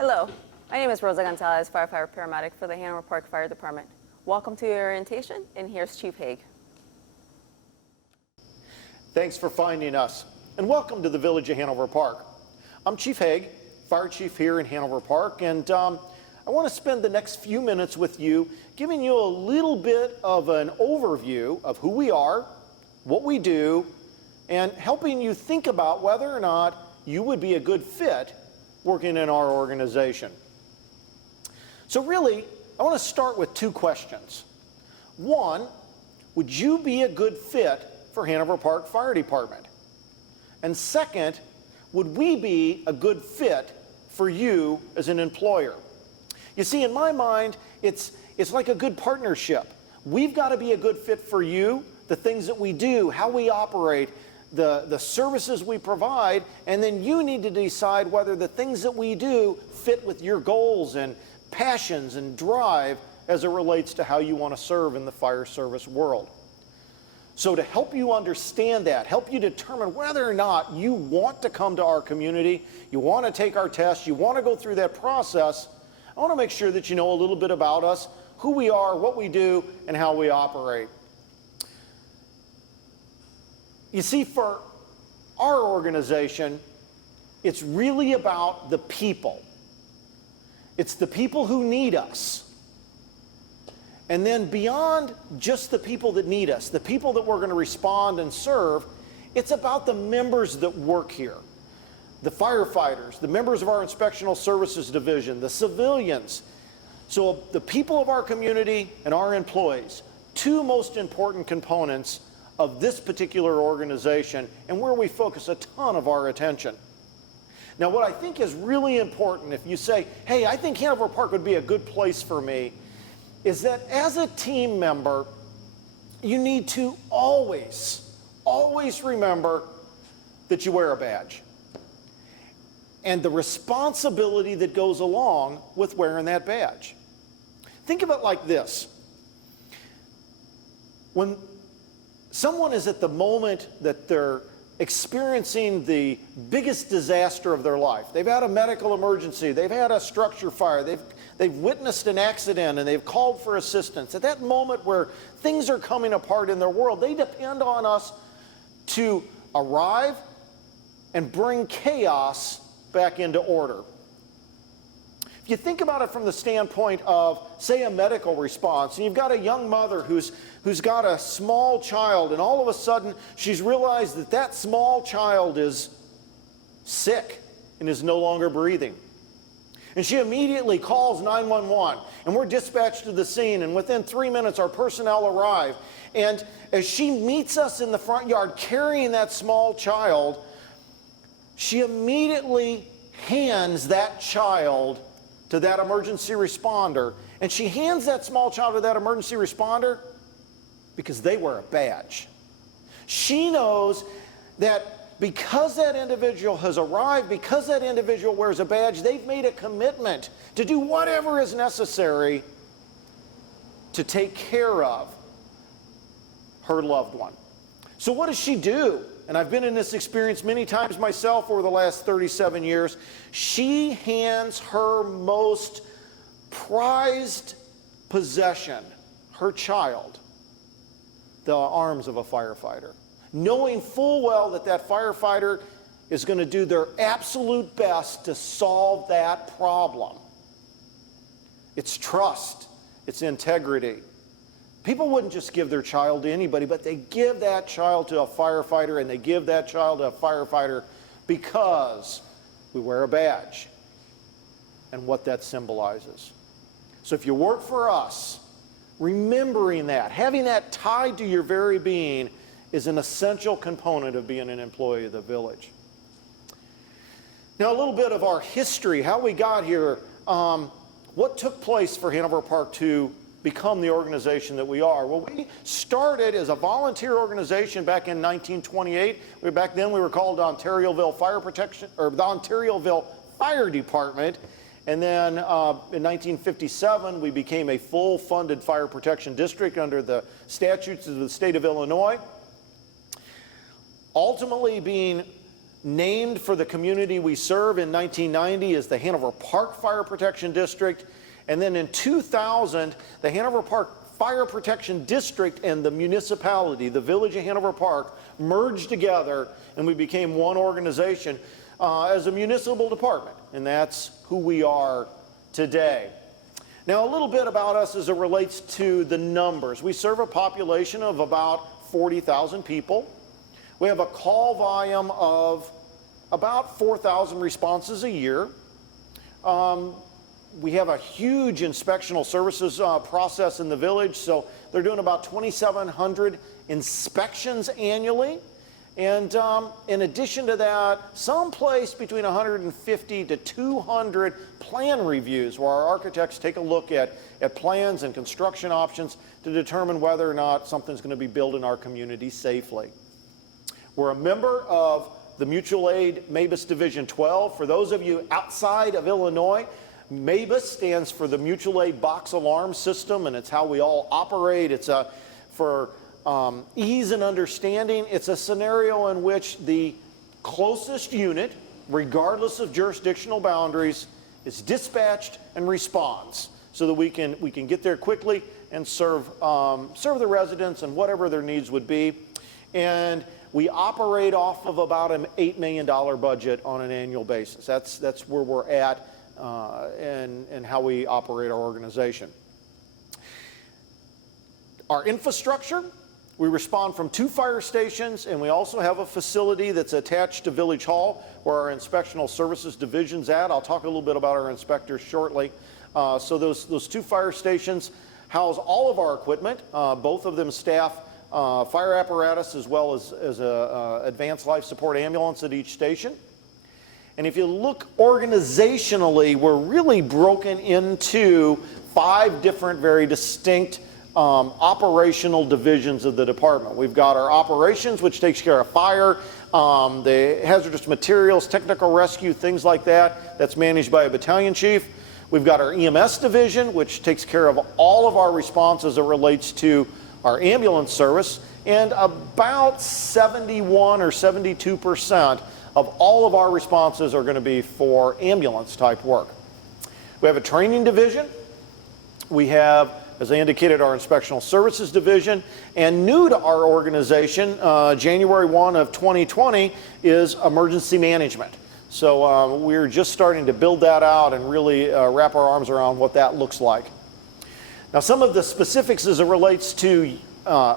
Hello, my name is Rosa Gonzalez, firefighter paramedic for the Hanover Park Fire Department. Welcome to your orientation, and here's Chief Haig. Thanks for finding us, and welcome to the Village of Hanover Park. I'm Chief Haig, Fire Chief here in Hanover Park, and I want to spend the next few minutes with you giving you a little bit of an overview of who we are, what we do, and helping you think about whether or not you would be a good fit working in our organization. So really, I want to start with two questions. One, would you be a good fit for Hanover Park Fire Department? And second, would we be a good fit for you as an employer? You see, in my mind, it's like a good partnership. We've got to be a good fit for you, the things that we do, how we operate, the services we provide, and then you need to decide whether the things that we do fit with your goals and passions and drive as it relates to how you want to serve in the fire service world. So to help you understand that, help you determine whether or not you want to come to our community, you want to take our test, you want to go through that process, I want to make sure that you know a little bit about us, who we are, what we do, and how we operate. You see, for our organization, it's really about the people. It's the people who need us. And then beyond just the people that need us, the people that we're going to respond and serve, it's about the members that work here. The firefighters, the members of our Inspectional Services Division, the civilians. So the people of our community and our employees, two most important components of this particular organization and where we focus a ton of our attention. Now, what I think is really important, if you say, hey, I think Hanover Park would be a good place for me, is that as a team member, you need to always remember that you wear a badge and the responsibility that goes along with wearing that badge. Think of it like this. When someone is at the moment that they're experiencing the biggest disaster of their life, they've had a medical emergency, they've had a structure fire, they've witnessed an accident and they've called for assistance. At that moment where things are coming apart in their world, they depend on us to arrive and bring chaos back into order. If you think about it from the standpoint of, say, a medical response, and you've got a young mother who's got a small child, and all of a sudden she's realized that that small child is sick and is no longer breathing. And she immediately calls 911, and we're dispatched to the scene, and within 3 minutes our personnel arrive. And as she meets us in the front yard carrying that small child, she immediately hands that child to that emergency responder, and she hands that small child to that emergency responder because they wear a badge. She knows that because that individual has arrived, because that individual wears a badge, they've made a commitment to do whatever is necessary to take care of her loved one. So what does she do? And I've been in this experience many times myself over the last 37 years. She hands her most prized possession, her child, the arms of a firefighter, knowing full well that that firefighter is going to do their absolute best to solve that problem. It's trust, it's integrity. People wouldn't just give their child to anybody, but they give that child to a firefighter, and they give that child to a firefighter because we wear a badge and what that symbolizes. So if you work for us, remembering that, having that tied to your very being is an essential component of being an employee of the village. Now, a little bit of our history, how we got here, what took place for Hanover Park to become the organization that we are. Well, we started as a volunteer organization back in 1928. Back then we were called the Ontariovill Fire Protection, or the Ontariovill Fire Department. And then in 1957 we became a full funded fire protection district under the statutes of the state of Illinois. Ultimately being named for the community we serve in 1990 as the Hanover Park Fire Protection District. And then in 2000, the Hanover Park Fire Protection District and the municipality, the Village of Hanover Park, merged together, and we became one organization as a municipal department. And that's who we are today. Now, a little bit about us as it relates to the numbers. We serve a population of about 40,000 people. We have a call volume of about 4,000 responses a year. We have a huge inspectional services process in the village, so they're doing about 2,700 inspections annually. And in addition to that, someplace between 150 to 200 plan reviews where our architects take a look at plans and construction options to determine whether or not something's going to be built in our community safely. We're a member of the Mutual Aid MABUS Division 12. For those of you outside of Illinois, MABUS stands for the Mutual Aid Box Alarm System, and it's how we all operate. It's for ease and understanding, it's a scenario in which the closest unit, regardless of jurisdictional boundaries, is dispatched and responds so that we can get there quickly and serve the residents and whatever their needs would be. And we operate off of about an $8 million budget on an annual basis. That's where we're at and how we operate our organization. Our infrastructure, we respond from 2 fire stations, and we also have a facility that's attached to Village Hall where our inspectional services division's at. I'll talk a little bit about our inspectors shortly. So those 2 fire stations house all of our equipment. Both of them staff fire apparatus as well as a advanced life support ambulance at each station. And if you look organizationally, we're really broken into 5 different, very distinct operational divisions of the department. We've got our operations, which takes care of fire, the hazardous materials, technical rescue, things like that. That's managed by a battalion chief. We've got our EMS division, which takes care of all of our response as it relates to our ambulance service. And about 71 or 72% of all of our responses are going to be for ambulance type work. We have a training division. We have, as I indicated, our inspectional services division, and new to our organization, January 1 of 2020, is emergency management. So we're just starting to build that out and really wrap our arms around what that looks like. Now, some of the specifics as it relates to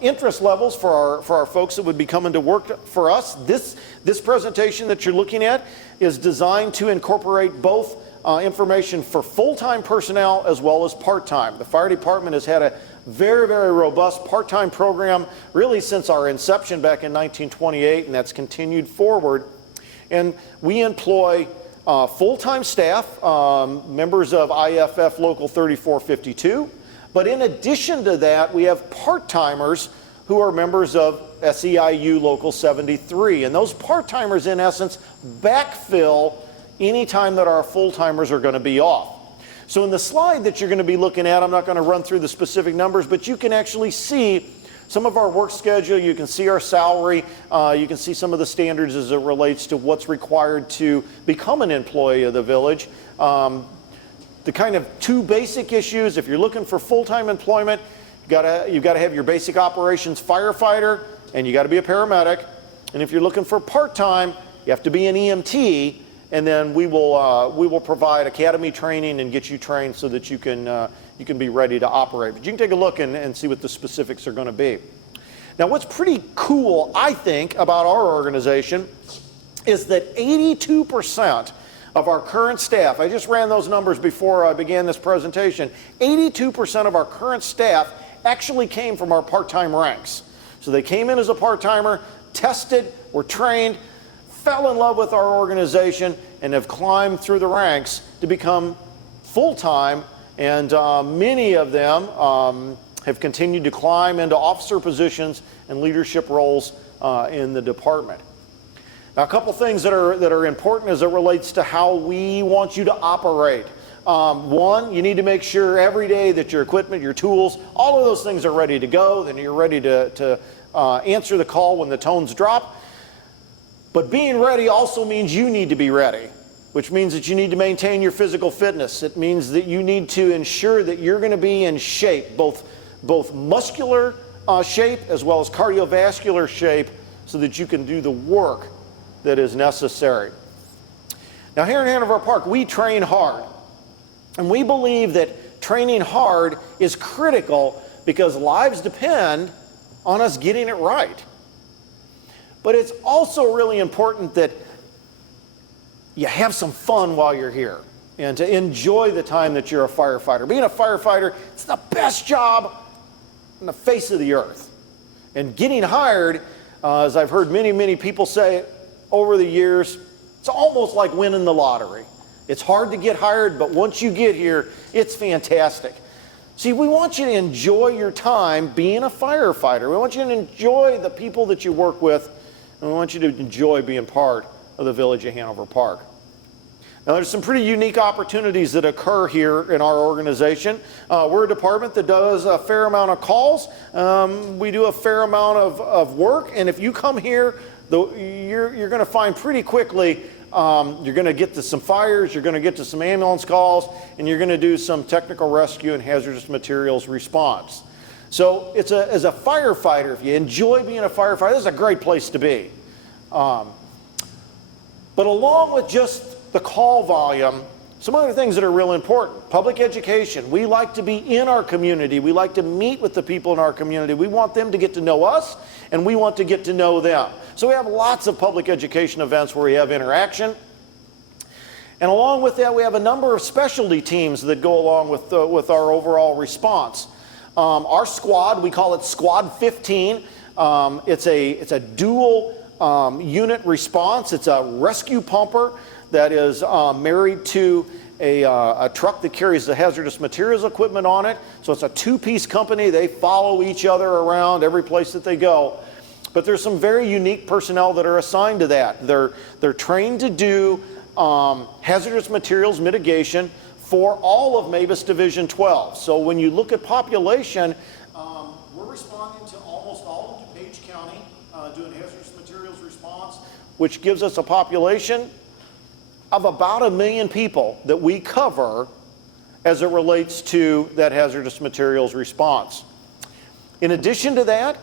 interest levels for our folks that would be coming to work for us. This presentation that you're looking at is designed to incorporate both information for full-time personnel as well as part-time. The fire department has had a very, very robust part-time program really since our inception back in 1928, and that's continued forward. And we employ full-time staff, members of IFF Local 3452, but in addition to that, we have part-timers who are members of SEIU Local 73, and those part-timers in essence backfill anytime that our full-timers are going to be off. So in the slide that you're going to be looking at, I'm not going to run through the specific numbers, but you can actually see some of our work schedule, you can see our salary, you can see some of the standards as it relates to what's required to become an employee of the village. The kind of 2 basic issues, if you're looking for full-time employment, you've got to have your basic operations firefighter, and you got to be a paramedic. And if you're looking for part-time, you have to be an EMT, and then we will provide academy training and get you trained so that you can be ready to operate. But you can take a look and see what the specifics are going to be. Now, what's pretty cool, I think, about our organization is that 82% of our current staff, I just ran those numbers before I began this presentation, 82% of our current staff actually came from our part-time ranks. So they came in as a part-timer, tested, were trained, fell in love with our organization, and have climbed through the ranks to become full-time, and many of them have continued to climb into officer positions and leadership roles in the department. Now, a couple things that are important as it relates to how we want you to operate. One, you need to make sure every day that your equipment, your tools, all of those things are ready to go, then you're ready to answer the call when the tones drop. But being ready also means you need to be ready, which means that you need to maintain your physical fitness. It means that you need to ensure that you're going to be in shape, both muscular shape as well as cardiovascular shape, so that you can do the work that is necessary. Now here in Hanover Park, we train hard. And we believe that training hard is critical because lives depend on us getting it right. But it's also really important that you have some fun while you're here and to enjoy the time that you're a firefighter. Being a firefighter, it's the best job on the face of the earth. And getting hired, as I've heard many people say over the years, it's almost like winning the lottery. It's hard to get hired, but once you get here, it's fantastic. See, we want you to enjoy your time being a firefighter. We want you to enjoy the people that you work with, and we want you to enjoy being part of the Village of Hanover Park. Now, there's some pretty unique opportunities that occur here in our organization. We're a department that does a fair amount of calls. We do a fair amount of work, and if you come here, you're going to find pretty quickly you're going to get to some fires, you're going to get to some ambulance calls, and you're going to do some technical rescue and hazardous materials response. So as a firefighter, if you enjoy being a firefighter, this is a great place to be. But along with just the call volume, some other things that are real important. Public education. We like to be in our community. We like to meet with the people in our community. We want them to get to know us, and we want to get to know them. So we have lots of public education events where we have interaction. And along with that, we have a number of specialty teams that go along with our overall response. Our squad, we call it Squad 15. It's a dual unit response. It's a rescue pumper that is married to a truck that carries the hazardous materials equipment on it. So it's a two-piece company. They follow each other around every place that they go. But there's some very unique personnel that are assigned to that. They're trained to do hazardous materials mitigation for all of MABUS Division 12. So when you look at population, we're responding to almost all of DuPage County doing hazardous materials response, which gives us a population of about 1 million people that we cover as it relates to that hazardous materials response. In addition to that,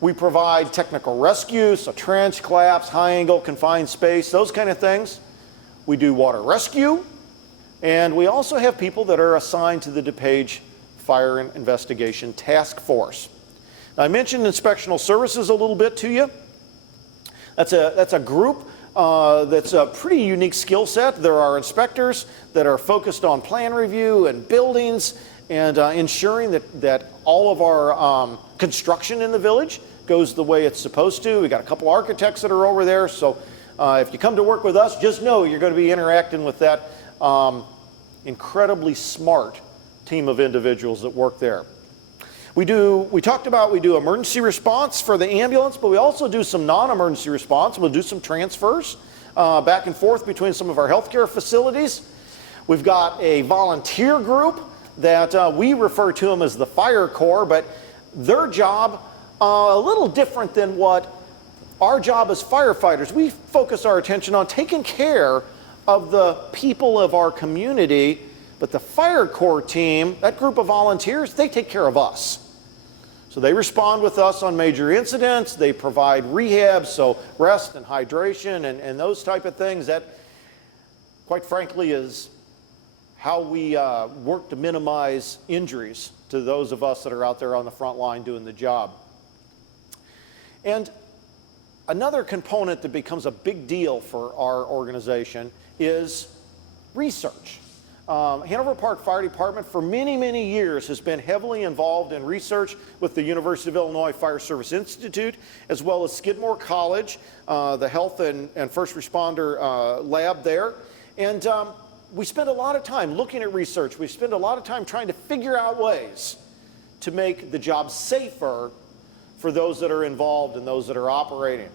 we provide technical rescue, so trench, collapse, high angle, confined space, those kind of things. We do water rescue, and we also have people that are assigned to the DuPage Fire and Investigation Task Force. Now, I mentioned inspectional services a little bit to you. That's a group that's a pretty unique skill set. There are inspectors that are focused on plan review and buildings and ensuring that all of our construction in the village goes the way it's supposed to. We got a couple architects that are over there, so if you come to work with us, just know you're going to be interacting with that incredibly smart team of individuals that work there. We do emergency response for the ambulance, but we also do some non-emergency response. We'll do some transfers back and forth between some of our healthcare facilities. We've got a volunteer group that we refer to them as the Fire Corps, but their job a little different than what our job as firefighters. We focus our attention on taking care of the people of our community, but the Fire Corps team, that group of volunteers, they take care of us. So they respond with us on major incidents. They provide rehab, so rest and hydration and those type of things. That, quite frankly, is how we work to minimize injuries to those of us that are out there on the front line doing the job. And another component that becomes a big deal for our organization is research. Hanover Park Fire Department for many years has been heavily involved in research with the University of Illinois Fire Service Institute, as well as Skidmore College, the Health and First Responder lab there. And we spend a lot of time looking at research. We spend a lot of time trying to figure out ways to make the job safer for those that are involved and those that are operating.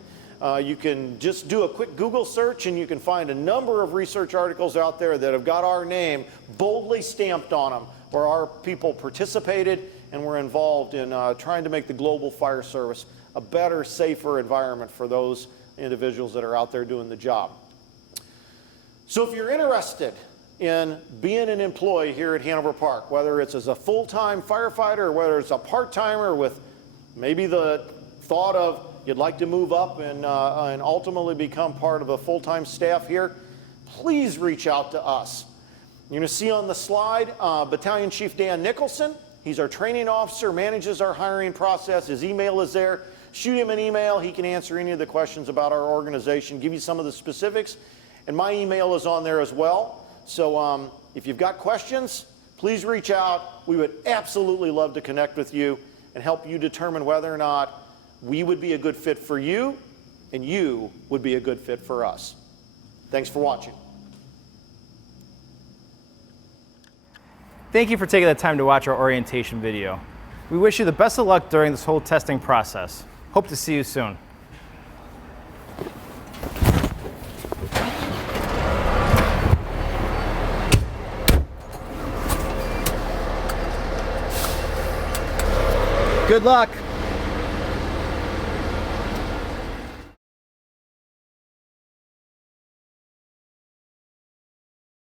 You can just do a quick Google search and you can find a number of research articles out there that have got our name boldly stamped on them, where our people participated and were involved in trying to make the global fire service a better, safer environment for those individuals that are out there doing the job. So if you're interested in being an employee here at Hanover Park, whether it's as a full-time firefighter or whether it's a part-timer with maybe the thought of you'd like to move up and ultimately become part of a full-time staff here, please reach out to us. You're going to see on the slide Battalion Chief Dan Nicholson. He's our training officer, manages our hiring process. His email is there. Shoot him an email. He can answer any of the questions about our organization, give you some of the specifics. And my email is on there as well. So if you've got questions, please reach out. We would absolutely love to connect with you and help you determine whether or not we would be a good fit for you and you would be a good fit for us. Thanks for watching. Thank you for taking the time to watch our orientation video. We wish you the best of luck during this whole testing process. Hope to see you soon. Good luck.